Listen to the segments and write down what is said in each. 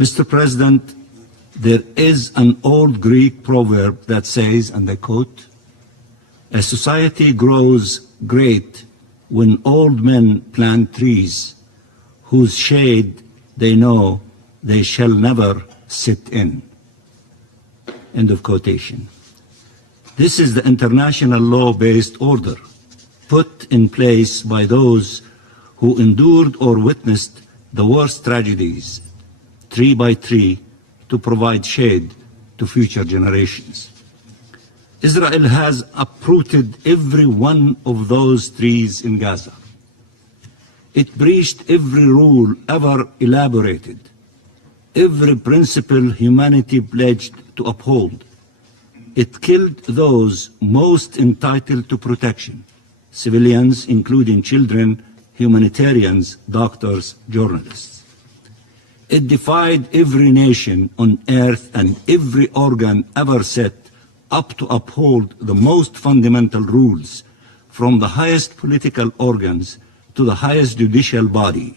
Mr. President, there is an old Greek proverb that says, and I quote, "A society grows great when old men plant trees whose shade they know they shall never sit in." End of quotation. This is the international law-based order put in place by those who endured or witnessed the worst tragedies, tree by tree, to provide shade to future generations. Israel has uprooted every one of those trees in Gaza. It breached every rule ever elaborated, every principle humanity pledged to uphold. It killed those most entitled to protection, civilians, including children, humanitarians, doctors, journalists. It defied every nation on earth and every organ ever set up to uphold the most fundamental rules, from the highest political organs to the highest judicial body,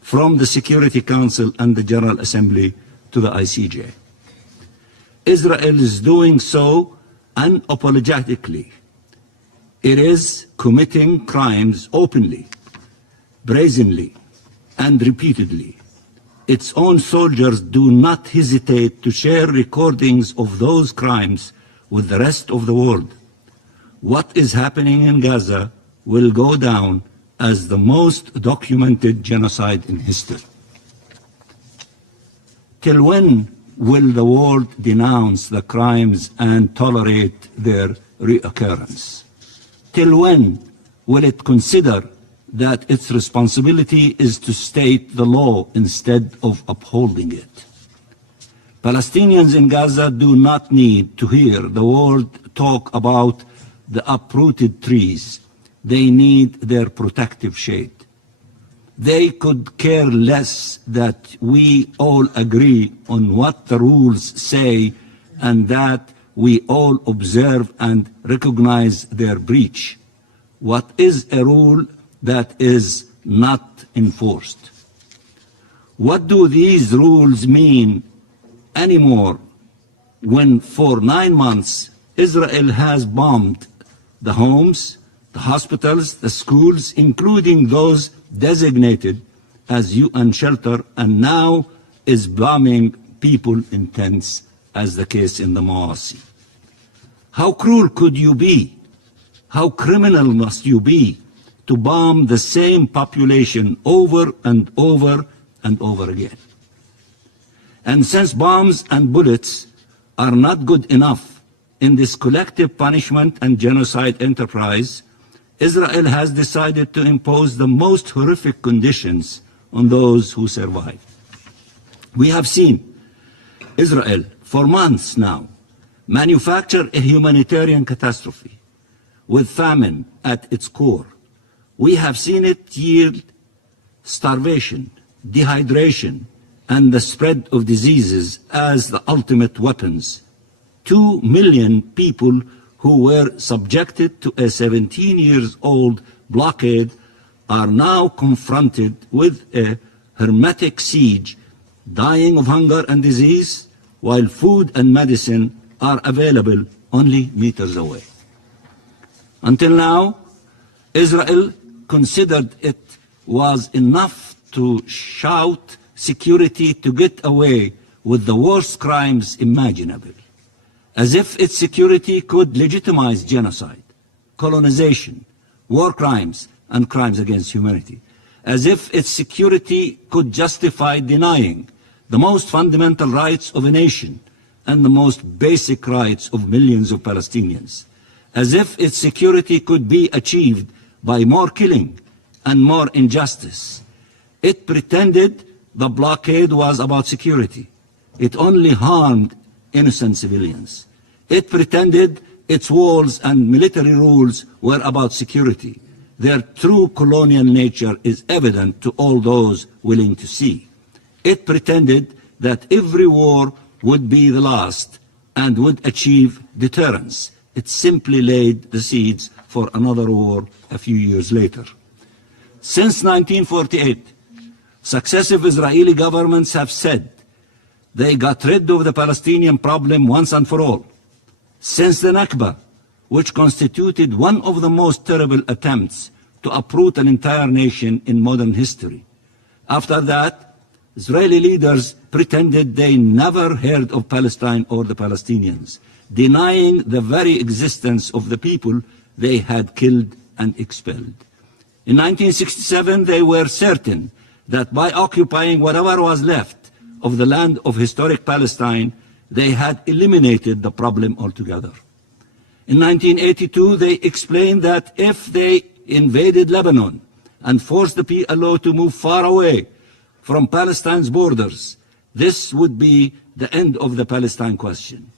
from the Security Council and the General Assembly to the ICJ. Israel is doing so unapologetically. It is committing crimes openly, brazenly, and repeatedly. Its own soldiers do not hesitate to share recordings of those crimes with the rest of the world. What is happening in Gaza will go down as the most documented genocide in history. Till when will the world denounce the crimes and tolerate their reoccurrence? Till when will it consider that its responsibility is to state the law instead of upholding it? Palestinians in Gaza do not need to hear the world talk about the uprooted trees. They need their protective shade. They could care less that we all agree on what the rules say and that we all observe and recognize their breach. What is a rule that is not enforced? What do these rules mean anymore when for 9 months Israel has bombed the homes, the hospitals, the schools, including those designated as UN shelter, and now is bombing people in tents, as the case in the Mawasi? How cruel could you be? How criminal must you be to bomb the same population over and over and over again? And since bombs and bullets are not good enough in this collective punishment and genocide enterprise, Israel has decided to impose the most horrific conditions on those who survive. We have seen Israel for months now manufacture a humanitarian catastrophe with famine at its core. We have seen it yield starvation, dehydration, and the spread of diseases as the ultimate weapons. 2 million people who were subjected to a 17-year-old blockade are now confronted with a hermetic siege, dying of hunger and disease, while food and medicine are available only meters away. Until now, Israel considered it was enough to shout security to get away with the worst crimes imaginable, as if its security could legitimize genocide, colonization, war crimes, and crimes against humanity, as if its security could justify denying the most fundamental rights of a nation and the most basic rights of millions of Palestinians, as if its security could be achieved by more killing and more injustice. It pretended the blockade was about security. It only harmed innocent civilians. It pretended its walls and military rules were about security. Their true colonial nature is evident to all those willing to see. It pretended that every war would be the last and would achieve deterrence. It simply laid the seeds for another war a few years later. Since 1948, successive Israeli governments have said They got rid of the Palestinian problem once and for all. Since the Nakba, which constituted one of the most terrible attempts to uproot an entire nation in modern history. After that, Israeli leaders pretended they never heard of Palestine or the Palestinians, denying the very existence of the people they had killed and expelled. In 1967, they were certain that by occupying whatever was left of the land of historic Palestine, they had eliminated the problem altogether. In 1982, they explained that if they invaded Lebanon and forced the PLO to move far away from Palestine's borders, this would be the end of the Palestine question.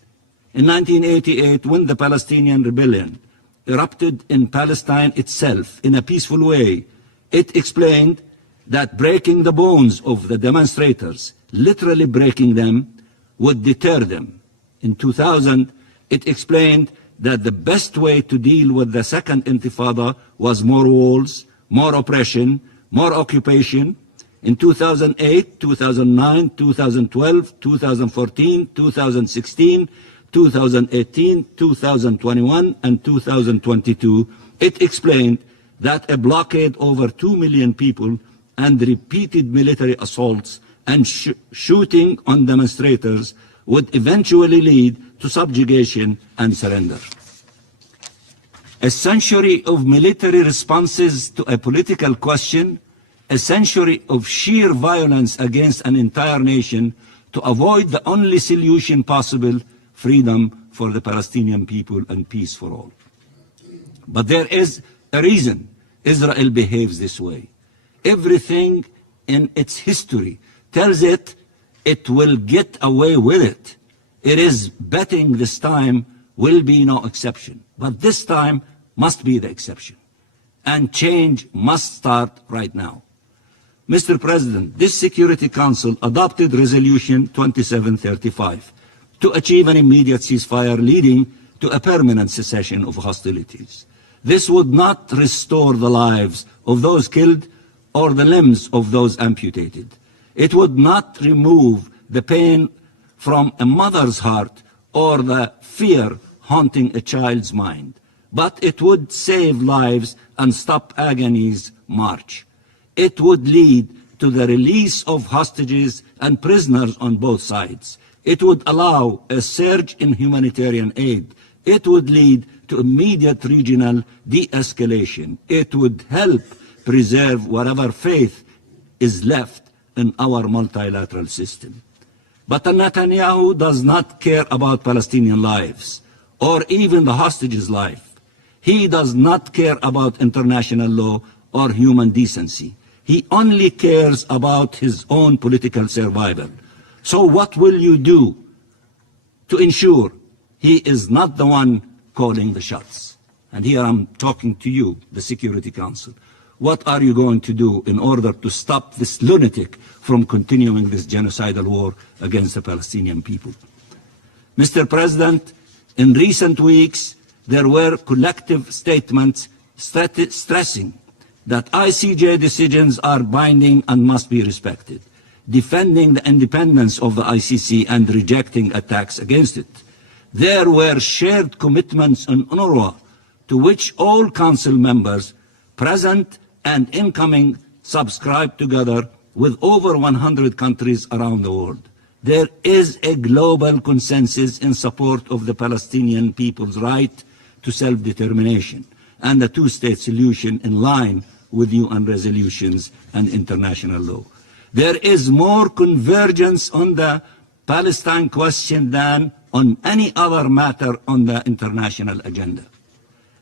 In 1988, when the Palestinian rebellion erupted in Palestine itself in a peaceful way, it explained that breaking the bones of the demonstrators, literally breaking them, would deter them. In 2000, it explained that the best way to deal with the second intifada was more walls, more oppression, more occupation. In 2008, 2009, 2012, 2014, 2016, 2018, 2021, and 2022, it explained that a blockade over 2 million people and repeated military assaults and shooting on demonstrators would eventually lead to subjugation and surrender. A century of military responses to a political question, a century of sheer violence against an entire nation to avoid the only solution possible, freedom for the Palestinian people and peace for all. But there is a reason Israel behaves this way. Everything in its history tells it it will get away with it. It is betting this time will be no exception. But this time must be the exception. And change must start right now. Mr. President, this Security Council adopted Resolution 2735 to achieve an immediate ceasefire leading to a permanent cessation of hostilities. This would not restore the lives of those killed or the limbs of those amputated. It would not remove the pain from a mother's heart or the fear haunting a child's mind, but it would save lives and stop agony's march. It would lead to the release of hostages and prisoners on both sides. It would allow a surge in humanitarian aid. It would lead to immediate regional de-escalation. It would help preserve whatever faith is left in our multilateral system. But Netanyahu does not care about Palestinian lives, or even the hostage's life. He does not care about international law or human decency. He only cares about his own political survival. So what will you do to ensure he is not the one calling the shots? And here I'm talking to you, the Security Council. What are you going to do in order to stop this lunatic from continuing this genocidal war against the Palestinian people? Mr. President, in recent weeks, there were collective statements stressing that ICJ decisions are binding and must be respected, defending the independence of the ICC and rejecting attacks against it. There were shared commitments on UNRWA to which all Council members, present and incoming, subscribe together with over 100 countries around the world. There is a global consensus in support of the Palestinian people's right to self-determination and a two-state solution in line with UN resolutions and international law. There is more convergence on the Palestine question than on any other matter on the international agenda.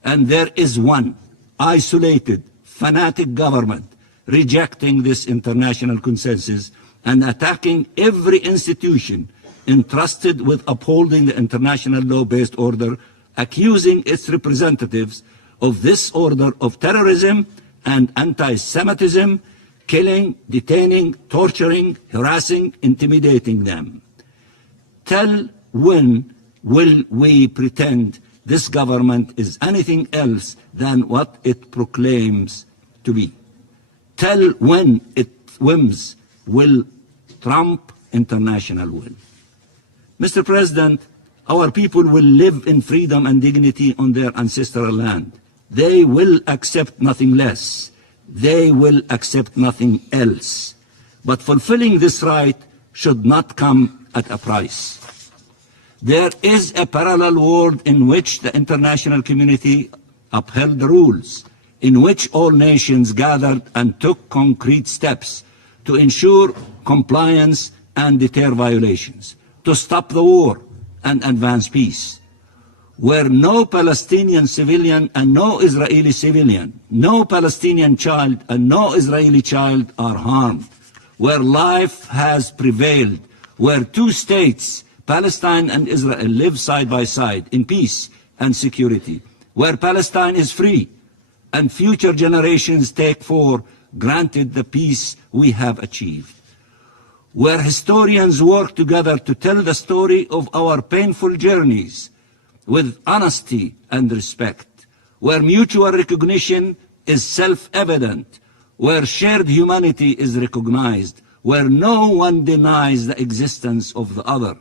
And there is one isolated, fanatic government rejecting this international consensus and attacking every institution entrusted with upholding the international law-based order, accusing its representatives of this order of terrorism and anti-Semitism, killing, detaining, torturing, harassing, intimidating them. Till when will we pretend this government is anything else than what it proclaims to be? Till when its whims will trump international will. Mr. President, our people will live in freedom and dignity on their ancestral land. They will accept nothing less. They will accept nothing else. But fulfilling this right should not come at a price. There is a parallel world in which the international community upheld the rules, in which all nations gathered and took concrete steps to ensure compliance and deter violations, to stop the war and advance peace, where no Palestinian civilian and no Israeli civilian, no Palestinian child and no Israeli child are harmed, where life has prevailed, where two states, Palestine and Israel, live side by side in peace and security, where Palestine is free and future generations take for granted the peace we have achieved, where historians work together to tell the story of our painful journeys with honesty and respect, where mutual recognition is self-evident, where shared humanity is recognized, where no one denies the existence of the other,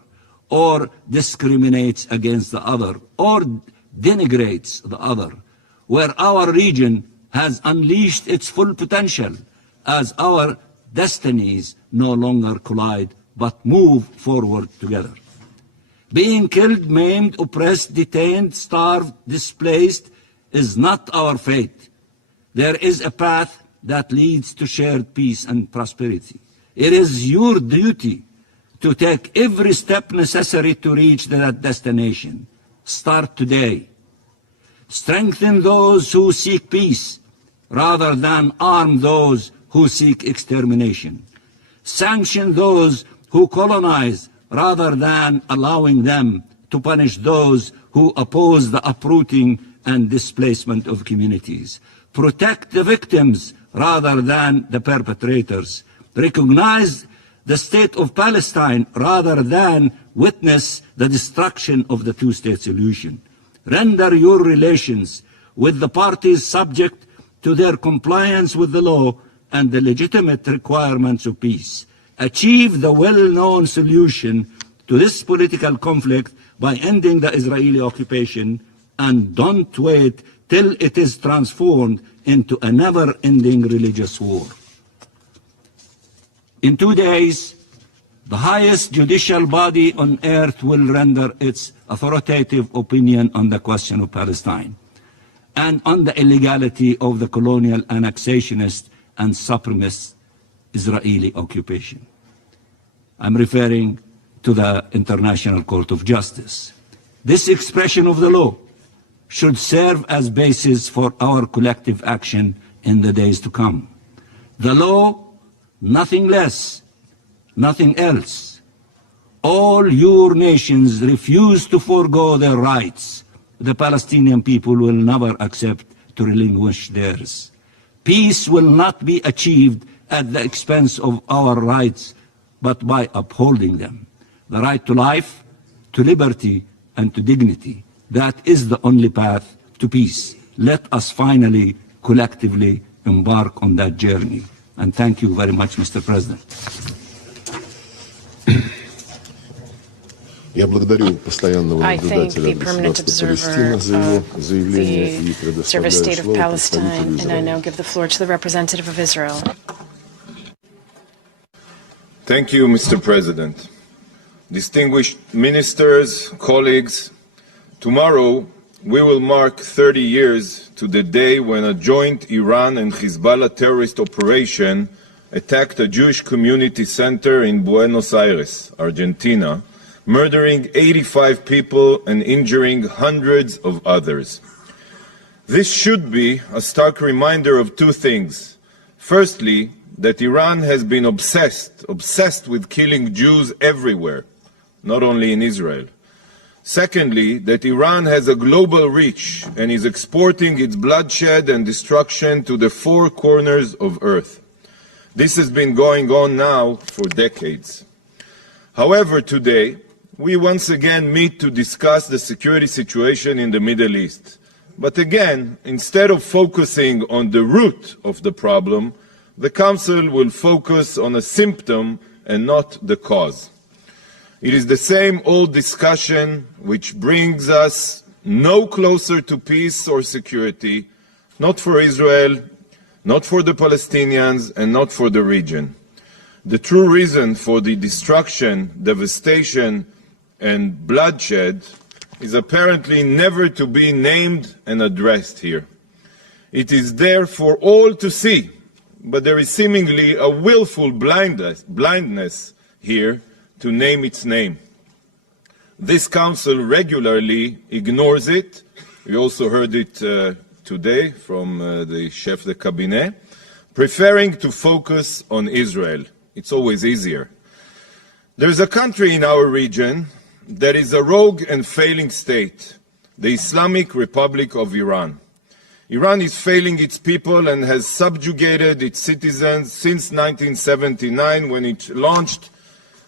or discriminates against the other, or denigrates the other, where our region has unleashed its full potential as our destinies no longer collide but move forward together. Being killed, maimed, oppressed, detained, starved, displaced is not our fate. There is a path that leads to shared peace and prosperity. It is your duty to take every step necessary to reach that destination. Start today. Strengthen those who seek peace rather than arm those who seek extermination. Sanction those who colonize rather than allowing them to punish those who oppose the uprooting and displacement of communities. Protect the victims rather than the perpetrators. Recognize the state of Palestine rather than witness the destruction of the two-state solution. Render your relations with the parties subject to their compliance with the law and the legitimate requirements of peace. Achieve the well-known solution to this political conflict by ending the Israeli occupation, and don't wait till it is transformed into a never-ending religious war. In 2 days, the highest judicial body on earth will render its authoritative opinion on the question of Palestine and on the illegality of the colonial annexationist and supremacist Israeli occupation. I'm referring to the International Court of Justice. This expression of the law should serve as basis for our collective action in the days to come. The law, nothing less, nothing else. All your nations refuse to forego their rights. The Palestinian people will never accept to relinquish theirs. Peace will not be achieved at the expense of our rights, but by upholding them. The right to life, to liberty, and to dignity. That is the only path to peace. Let us finally, collectively, embark on that journey. And thank you very much, Mr. President. Я благодарю постоянного наблюдателя государства Палестина за его заявление и предоставляю слово представителю Израиля. Thank you, Mr. President. Distinguished ministers, colleagues, tomorrow we will mark 30 years to the day when a joint Iran and Hezbollah terrorist operation attacked a Jewish community center in Buenos Aires, Argentina, murdering 85 people and injuring hundreds of others. This should be a stark reminder of two things. Firstly, that Iran has been obsessed with killing Jews everywhere, not only in Israel. Secondly, that Iran has a global reach and is exporting its bloodshed and destruction to the four corners of earth. This has been going on now for decades. However, today, we once again meet to discuss the security situation in the Middle East. But again, instead of focusing on the root of the problem, the Council will focus on a symptom and not the cause. It is the same old discussion which brings us no closer to peace or security, not for Israel, not for the Palestinians, and not for the region. The true reason for the destruction, devastation, and bloodshed is apparently never to be named and addressed here. It is there for all to see, but there is seemingly a willful blindness here to name its name. This Council regularly ignores it. We also heard it today from the chef de cabinet, preferring to focus on Israel. It's always easier. There's a country in our region that is a rogue and failing state, the Islamic Republic of Iran. Iran is failing its people and has subjugated its citizens since 1979, when it launched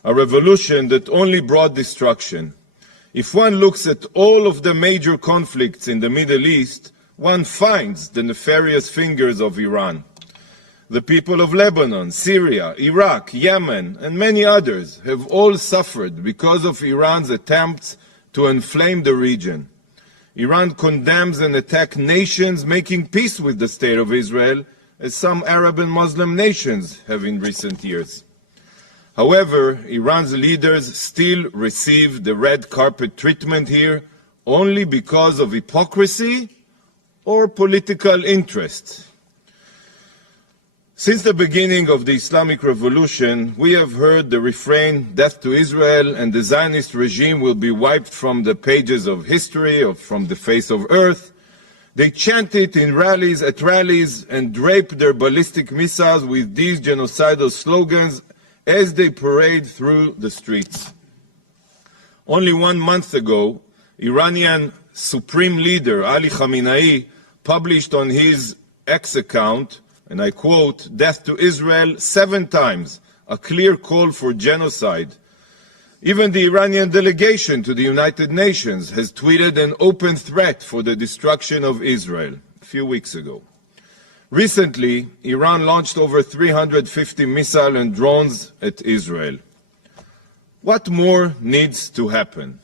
a revolution that only brought destruction. If one looks at all of the major conflicts in the Middle East, one finds the nefarious fingers of Iran. The people of Lebanon, Syria, Iraq, Yemen, and many others have all suffered because of Iran's attempts to inflame the region. Iran condemns and attacks nations making peace with the State of Israel, as some Arab and Muslim nations have in recent years. However, Iran's leaders still receive the red carpet treatment here only because of hypocrisy or political interest. Since the beginning of the Islamic Revolution, we have heard the refrain, "Death to Israel," and the Zionist regime will be wiped from the pages of history or from the face of earth. They chant it in rallies, and drape their ballistic missiles with these genocidal slogans as they parade through the streets. Only 1 month ago, Iranian Supreme Leader Ali Khamenei published on his X account, and I quote, "Death to Israel" 7 times, a clear call for genocide. Even the Iranian delegation to the United Nations has tweeted an open threat for the destruction of Israel a few weeks ago. Recently, Iran launched over 350 missiles and drones at Israel. What more needs to happen?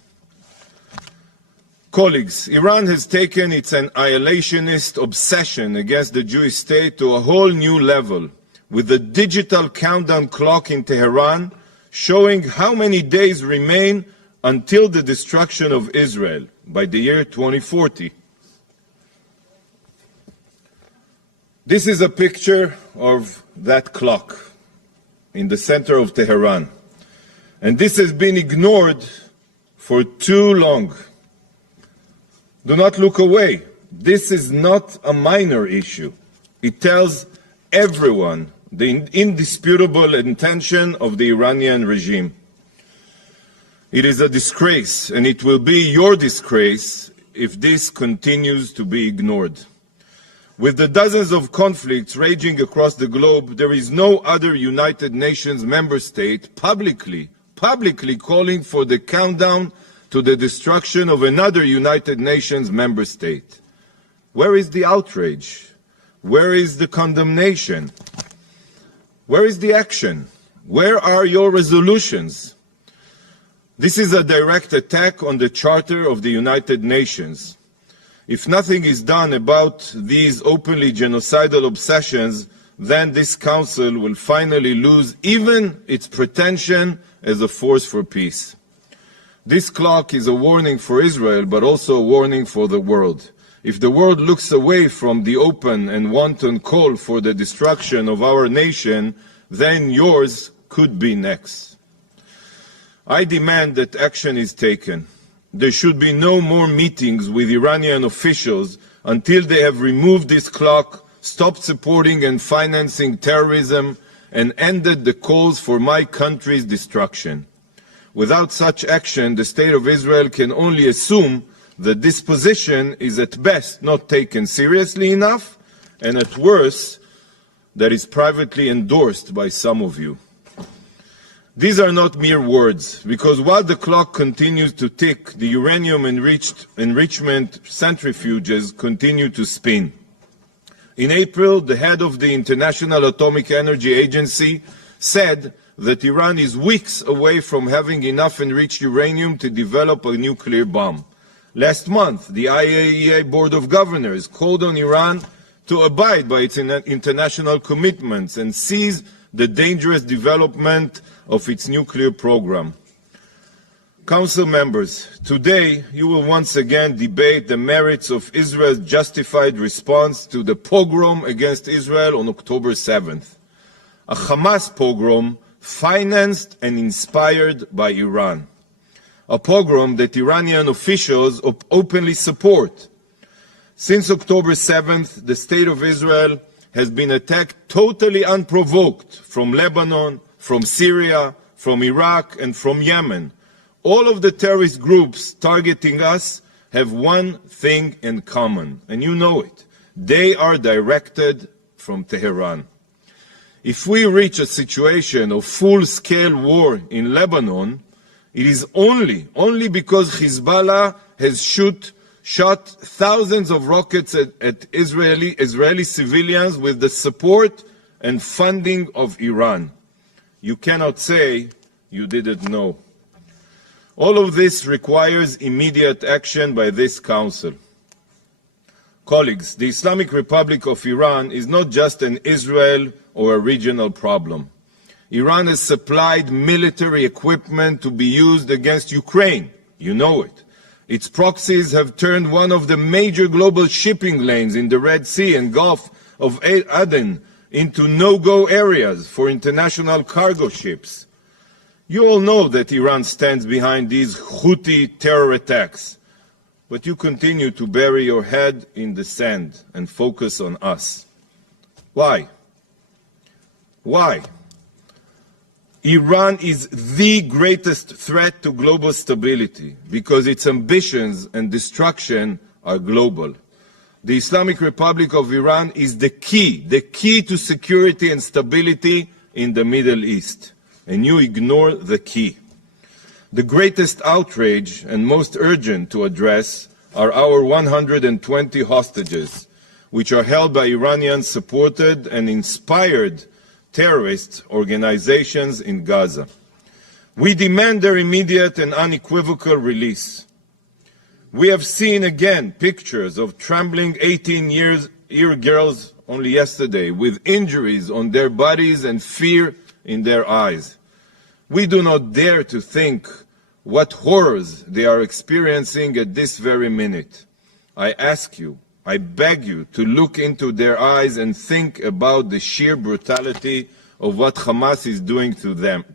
Colleagues, Iran has taken its annihilationist obsession against the Jewish state to a whole new level, with the digital countdown clock in Tehran showing how many days remain until the destruction of Israel by the year 2040. This is a picture of that clock in the center of Tehran, and this has been ignored for too long. Do not look away. This is not a minor issue. It tells everyone the indisputable intention of the Iranian regime. It is a disgrace, and it will be your disgrace if this continues to be ignored. With the dozens of conflicts raging across the globe, there is no other United Nations member state publicly calling for the countdown to the destruction of another United Nations member state. Where is the outrage? Where is the condemnation? Where is the action? Where are your resolutions? This is a direct attack on the Charter of the United Nations. If nothing is done about these openly genocidal obsessions, then this Council will finally lose even its pretension as a force for peace. This clock is a warning for Israel, but also a warning for the world. If the world looks away from the open and wanton call for the destruction of our nation, then yours could be next. I demand that action is taken. There should be no more meetings with Iranian officials until they have removed this clock, stopped supporting and financing terrorism, and ended the calls for my country's destruction. Without such action, the State of Israel can only assume that this position is at best not taken seriously enough, and at worst, that is privately endorsed by some of you. These are not mere words, because while the clock continues to tick, the uranium enrichment centrifuges continue to spin. In April, the head of the International Atomic Energy Agency said that Iran is weeks away from having enough enriched uranium to develop a nuclear bomb. Last month, the IAEA Board of Governors called on Iran to abide by its international commitments and seize the dangerous development of its nuclear program. Council members, today you will once again debate the merits of Israel's justified response to the pogrom against Israel on October 7th. A Hamas pogrom financed and inspired by Iran. A pogrom that Iranian officials openly support. Since October 7th, the State of Israel has been attacked totally unprovoked from Lebanon, from Syria, from Iraq, and from Yemen. All of the terrorist groups targeting us have one thing in common, and you know it. They are directed from Tehran. If we reach a situation of full-scale war in Lebanon, it is only because Hezbollah has shot thousands of rockets at Israeli civilians with the support and funding of Iran. You cannot say you didn't know. All of this requires immediate action by this Council. Colleagues, the Islamic Republic of Iran is not just an Israel or a regional problem. Iran has supplied military equipment to be used against Ukraine. You know it. Its proxies have turned one of the major global shipping lanes in the Red Sea and Gulf of Aden into no-go areas for international cargo ships. You all know that Iran stands behind these Houthi terror attacks, but you continue to bury your head in the sand and focus on us. Why? Why? Iran is the greatest threat to global stability because its ambitions and destruction are global. The Islamic Republic of Iran is the key to security and stability in the Middle East, and you ignore the key. The greatest outrage and most urgent to address are our 120 hostages, which are held by Iranian-supported and inspired terrorist organizations in Gaza. We demand their immediate and unequivocal release. We have seen again pictures of trembling 18-year girls only yesterday with injuries on their bodies and fear in their eyes. We do not dare to think what horrors they are experiencing at this very minute. I ask you, I beg you to look into their eyes and think about the sheer brutality of what Hamas is doing to them.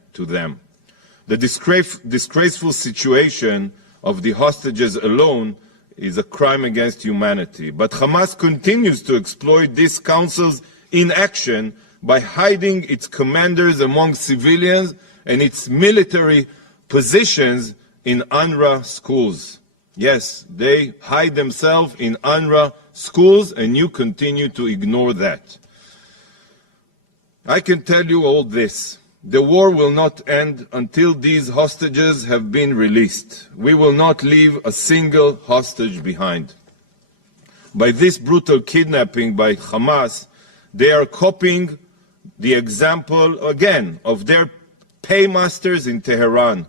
The disgraceful situation of the hostages alone is a crime against humanity. But Hamas continues to exploit this Council's inaction by hiding its commanders among civilians and its military positions in UNRWA schools. Yes, they hide themselves in UNRWA schools, and you continue to ignore that. I can tell you all this. The war will not end until these hostages have been released. We will not leave a single hostage behind. By this brutal kidnapping by Hamas, they are copying the example, again, of their paymasters in Tehran,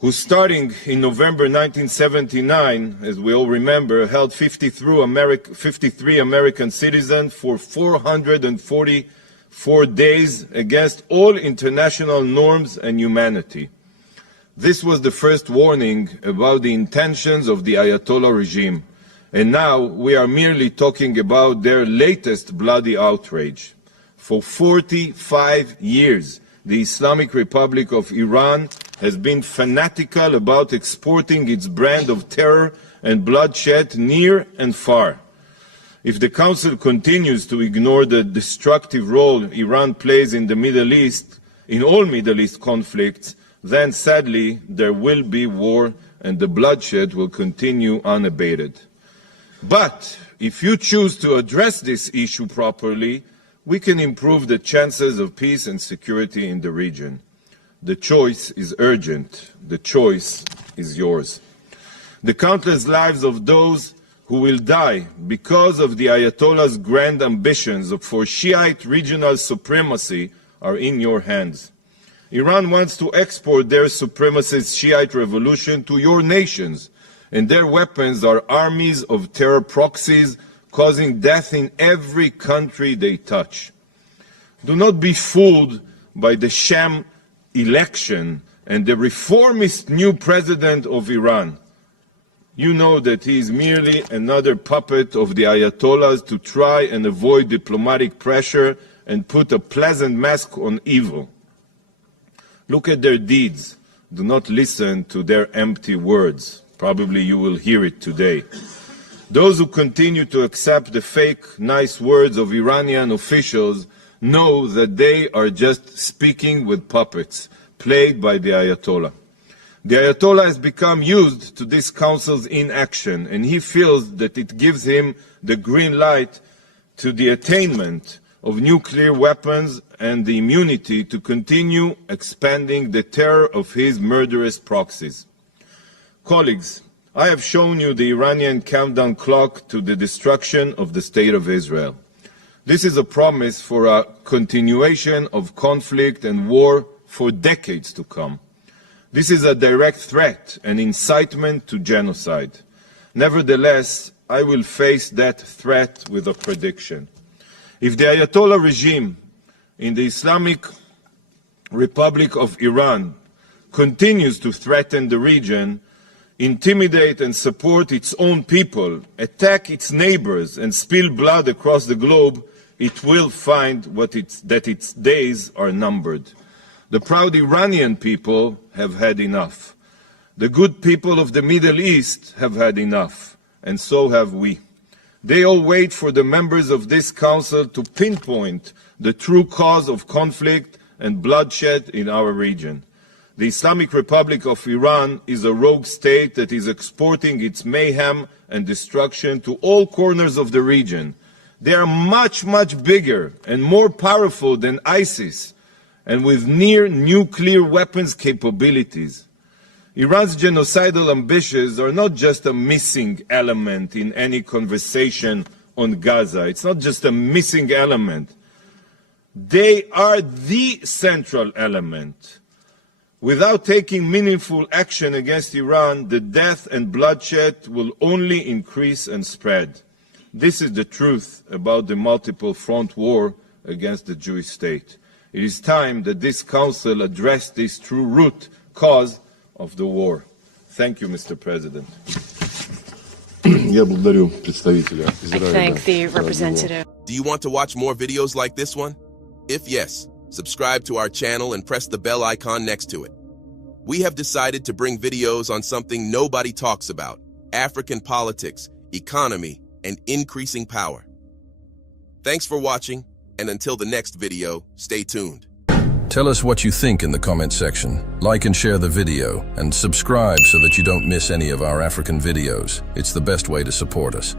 who starting in November 1979, as we all remember, held 53 American citizens for 444 days against all international norms and humanity. This was the first warning about the intentions of the Ayatollah regime, and now we are merely talking about their latest bloody outrage. For 45 years, the Islamic Republic of Iran has been fanatical about exporting its brand of terror and bloodshed near and far. If the Council continues to ignore the destructive role Iran plays in the Middle East, in all Middle East conflicts, then sadly there will be war and the bloodshed will continue unabated. But if you choose to address this issue properly, we can improve the chances of peace and security in the region. The choice is urgent. The choice is yours. The countless lives of those who will die because of the Ayatollah's grand ambitions for Shiite regional supremacy are in your hands. Iran wants to export their supremacist Shiite revolution to your nations, and their weapons are armies of terror proxies causing death in every country they touch. Do not be fooled by the sham election and the reformist new president of Iran. You know that he is merely another puppet of the Ayatollahs to try and avoid diplomatic pressure and put a pleasant mask on evil. Look at their deeds. Do not listen to their empty words. Probably you will hear it today. Those who continue to accept the fake nice words of Iranian officials know that they are just speaking with puppets, played by the Ayatollah. The Ayatollah has become used to this council's inaction, and he feels that it gives him the green light to the attainment of nuclear weapons and the immunity to continue expanding the terror of his murderous proxies. Colleagues, I have shown you the Iranian countdown clock to the destruction of the State of Israel. This is a promise for a continuation of conflict and war for decades to come. This is a direct threat and incitement to genocide. Nevertheless, I will face that threat with a prediction. If the Ayatollah regime in the Islamic Republic of Iran continues to threaten the region, intimidate and support its own people, attack its neighbors, and spill blood across the globe, it will find that its days are numbered. The proud Iranian people have had enough. The good people of the Middle East have had enough, and so have we. They all wait for the members of this council to pinpoint the true cause of conflict and bloodshed in our region. The Islamic Republic of Iran is a rogue state that is exporting its mayhem and destruction to all corners of the region. They are much, much bigger and more powerful than ISIS, and with near nuclear weapons capabilities. Iran's genocidal ambitions are not just a missing element in any conversation on Gaza. It's not just a missing element. They are the central element. Without taking meaningful action against Iran, the death and bloodshed will only increase and spread. This is the truth about the multiple front war against the Jewish state. It is time that this council address this true root cause of the war. Thank you, Mr. President. I thank the representative. Do you want to watch more videos like this one? If yes, subscribe to our channel and press the bell icon next to it. We have decided to bring videos on something nobody talks about: African politics, economy, and increasing power. Thanks for watching, and until the next video, stay tuned. Tell us what you think in the comment section. Like and share the video, and subscribe so that you don't miss any of our African videos. It's the best way to support us.